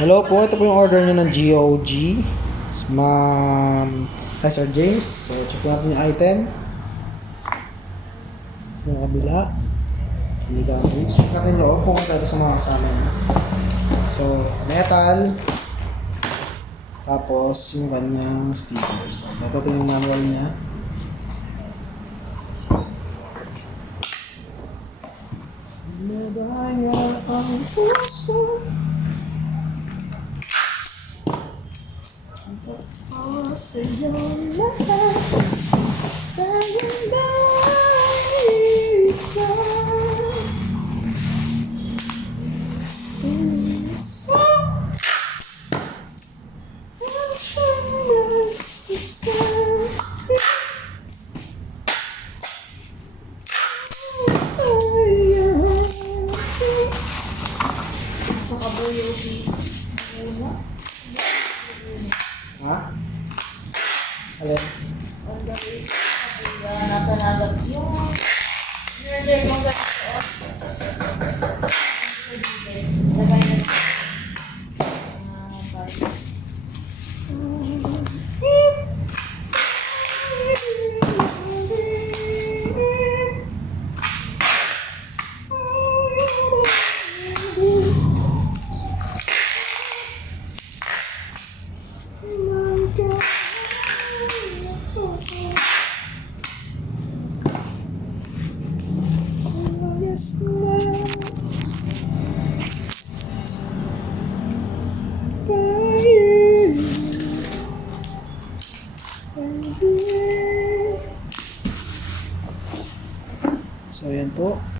Hello po, ito po yung order nyo ng GOG. Ma'am Sir James. So, check natin yung item. Yung kabila. Hindi ka natin. Check natin yung loob kung kompleto sa mga kasama niya. So, metal. Tapos, yung kanyang stickers. So, ito yung manual niya. Medaya ang puso. Ang sa iyong lahat. Kayang isa. Isa. Ang siyang nagsasabi. Ha? Alin? Nasa nagat yung order mo ganito.